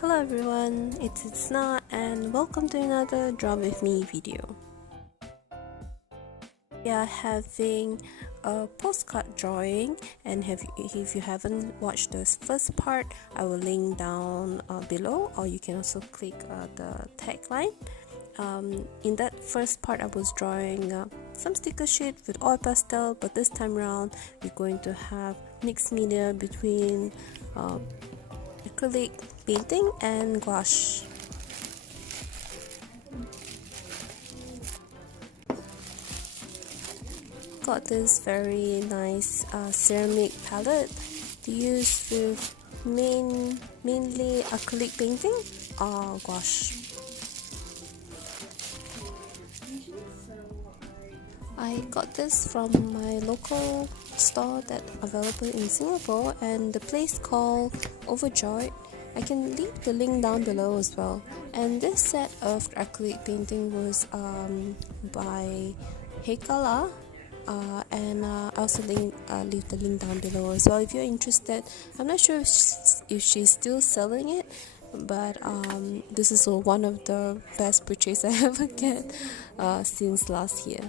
Hello everyone, it's Sna and welcome to another Draw With Me video. We are having a postcard drawing, and if you haven't watched the first part, I will link down below, or you can also click the tagline. In that first part I was drawing some sticker sheet with oil pastel, but this time around we're going to have mixed media between acrylic painting and gouache. Got this very nice ceramic palette to use with mainly acrylic painting or gouache. I got this from my local store that available in Singapore, and the place called Overjoyed. I can leave the link down below as well. And this set of acrylic painting was by Heikala, and I also leave the link down below as well if you're interested. I'm not sure if she's still selling it, but this is one of the best purchase I ever get since last year.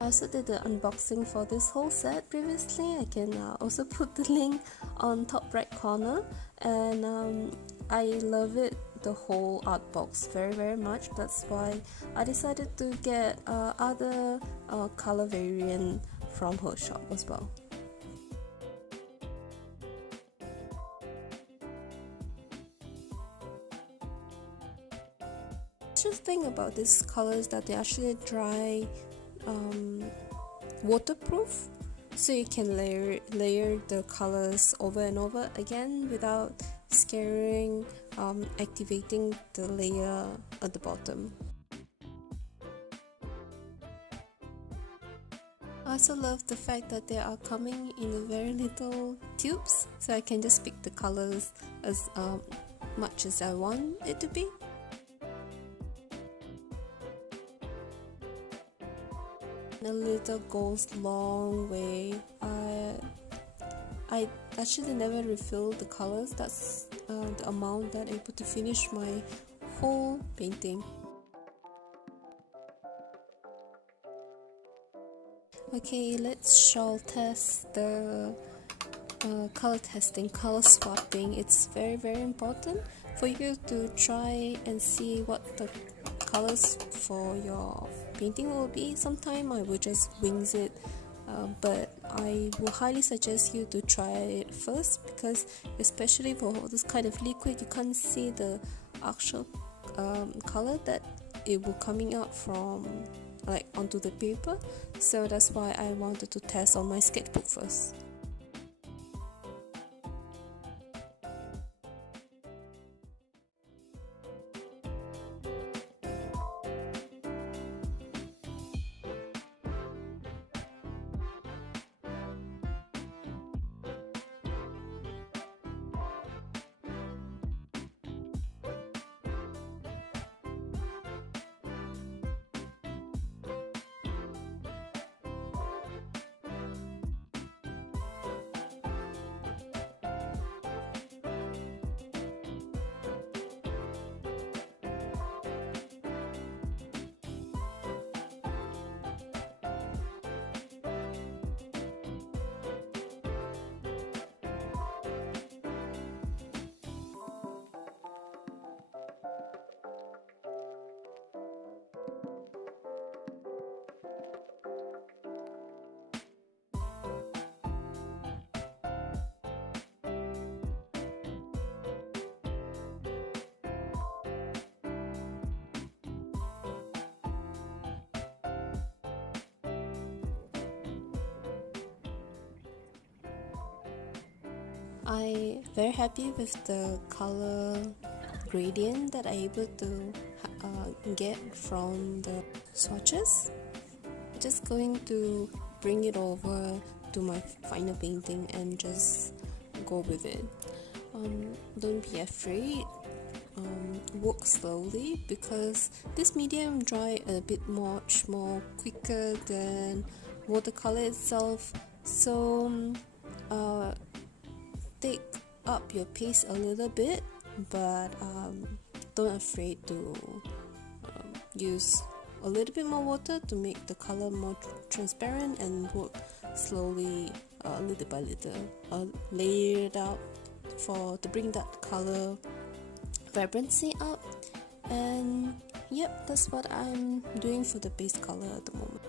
I also did the unboxing for this whole set previously. I can also put the link on top right corner, and I love it, the whole art box, very much. That's why I decided to get other color variant from her shop as well. The thing about these colors that they actually dry waterproof, so you can layer the colors over and over again without scaring activating the layer at the bottom. I also love the fact that they are coming in a very little tubes, so I can just pick the colors as much as I want it to be. A little goes long way. I actually never refill the colors. That's the amount that I'm able to finish my whole painting. Okay, shall test the color testing, color swapping. It's very important for you to try and see what the colors for your painting will be. Sometime I will just wings it, but I will highly suggest you to try it first, because especially for this kind of liquid, you can't see the actual color that it will coming out from onto the paper. So that's why I wanted to test on my sketchbook first. I'm very happy with the color gradient that I'm able to get from the swatches. I'm just going to bring it over to my final painting and just go with it. Don't be afraid work slowly because this medium dry a bit much more quicker than watercolor itself. So take up your pace a little bit, but don't afraid to use a little bit more water to make the color more transparent and work slowly, little by little, layer it out to bring that color vibrancy up. And yep, that's what I'm doing for the base color at the moment.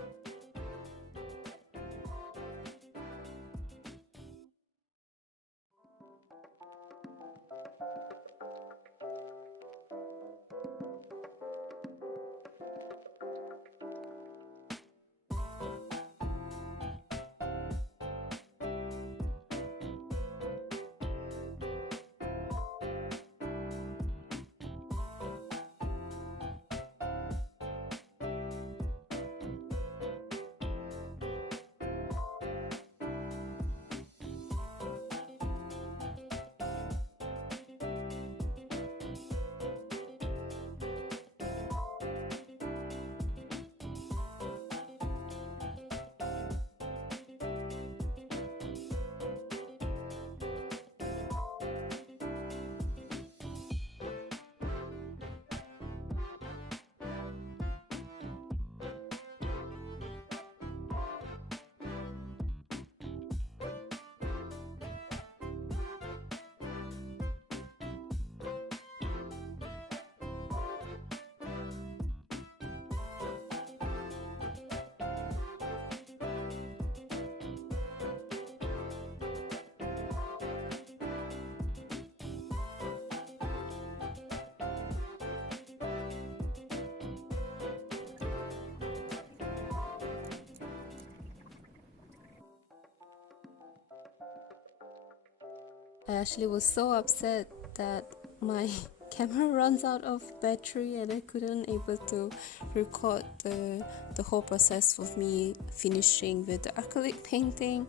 I actually was so upset that my camera runs out of battery and I couldn't able to record the whole process of me finishing with the acrylic painting.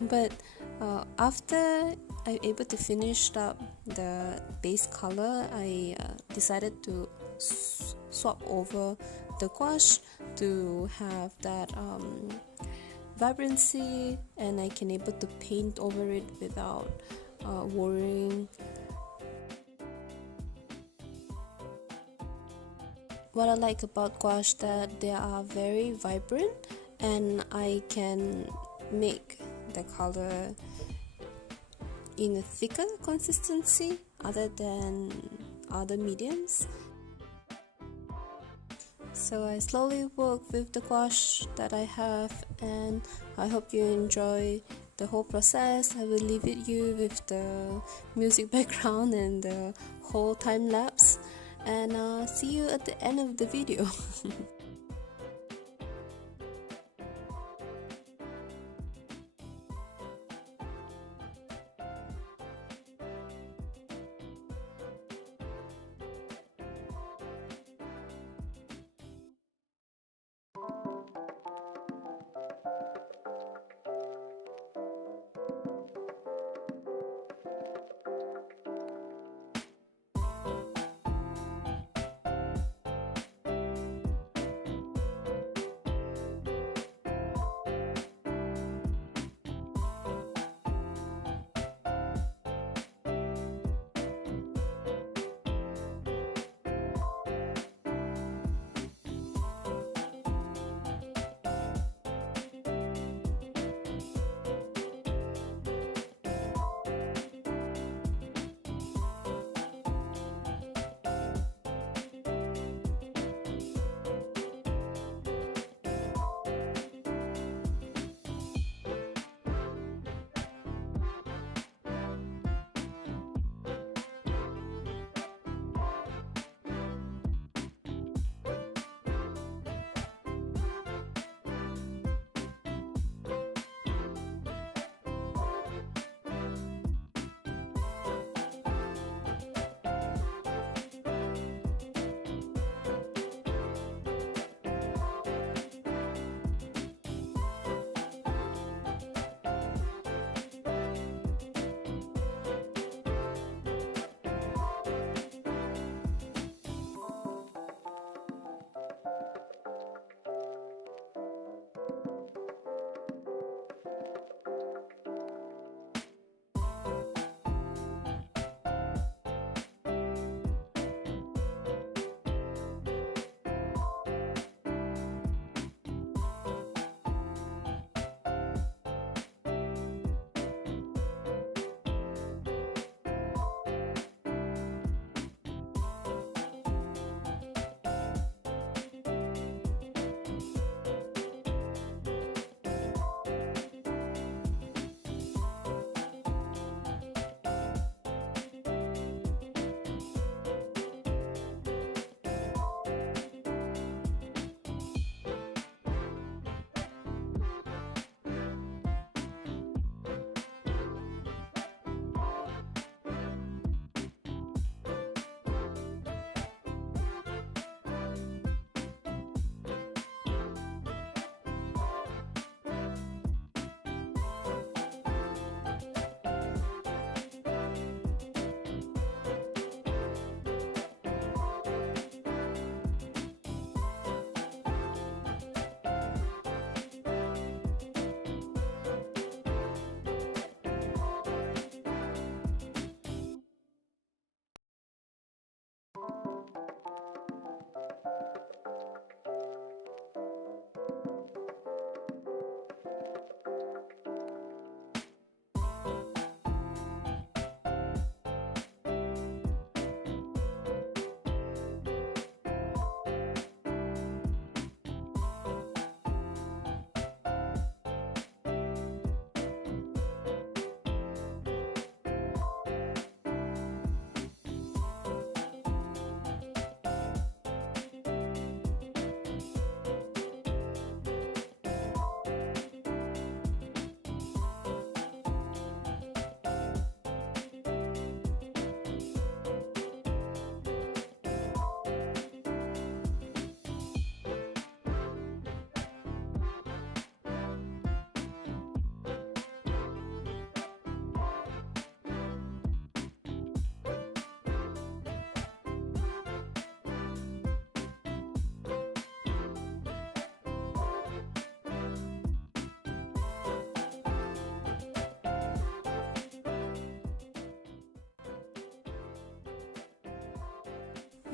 But after I able to finish up the base color, I decided to swap over the gouache to have that vibrancy, and I can able to paint over it without worrying. What I like about gouache that they are very vibrant, and I can make the color in a thicker consistency other than other mediums. So I slowly work with the gouache that I have, and I hope you enjoy the whole process. I will leave you with the music background and the whole time lapse, and see you at the end of the video.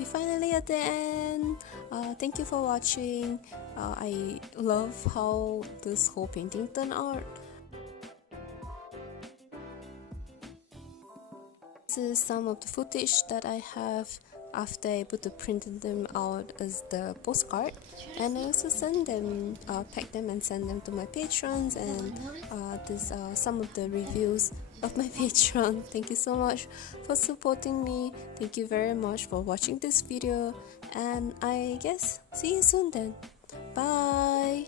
we finally at the end. Thank you for watching. I love how this whole painting turned out. This is some of the footage that I have after I put the printed them out as the postcard, and I also send them, pack them and send them to my patrons, and these are some of the reviews of my patron. Thank you so much for supporting me. Thank you very much for watching this video, and I guess see you soon then. Bye.